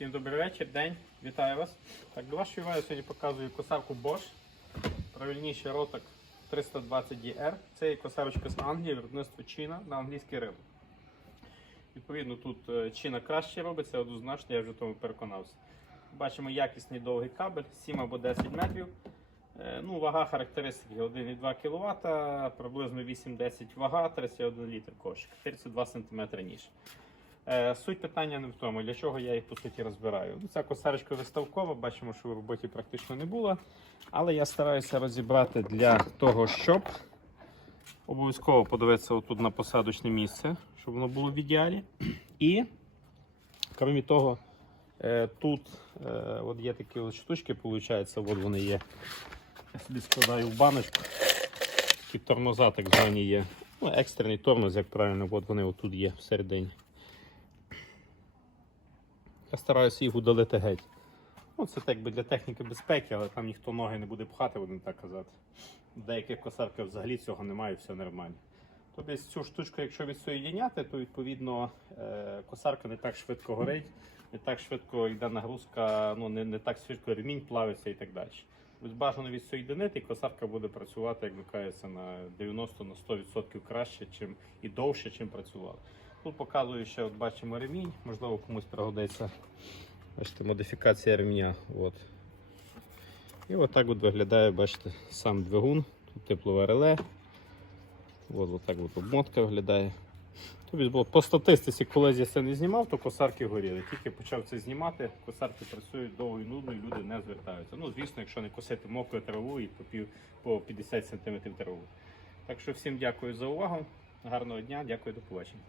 Всім добрий вечір, день. Вітаю вас. Так, до вашої уваги сьогодні показую косарку Bosch. Правильніший роток 320DR. Це є косарочка з Англії, виробництво Чина на англійський ринок. Відповідно, тут е, Чина краще робиться, однозначно, я вже тому переконався. Бачимо якісний довгий кабель 7 або 10 метрів. Е, Ну, вага характеристики 1,2 кВт, приблизно 8-10 вага, 31 літр кошик, 32 см ніж. Е, Суть питання не в тому, для чого я їх по суті розбираю. Ну, Ця косарочка виставкова, бачимо, що в роботі практично не було. Але я стараюся розібрати для того, щоб обов'язково подивитися отут на посадочне місце, щоб воно було в ідеалі. І, крім того, е, тут е, от є такі от штучки, виходить, от вони є. Я собі складаю в баночку. Такі тормоза так звані є. Ну, екстрений тормоз, як правильно, от вони отут є всередині. Я стараюся їх удалити геть. Ну, це так би для техніки безпеки, але там ніхто ноги не буде пхати, будемо так казати. В деяких косарках взагалі цього немає, все нормально. Тобто цю штучку, якщо відсоєдняти, то відповідно е, косарка не так швидко горить, не так швидко йде нагрузка, ну не, не так швидко ремінь плавиться і так далі. Ось бажано відсоєдинити, і косарка буде працювати, як викається, на 90 на 100% краще чим, і довше, чим працювала. Тут показую ще, от бачимо ремінь, можливо комусь пригодиться. Бачите, модифікація ремня. От. І отак от виглядає, бачите, сам двигун, тут теплове реле. От, отак от обмотка виглядає. Тобто, по статистиці, коли я це не знімав, то косарки горіли. Тільки почав це знімати, косарки працюють довго і нудно, і люди не звертаються. Ну, звісно, якщо не косити мокру траву і по 50 см траву. Так що всім дякую за увагу. Гарного дня, дякую, до побачення.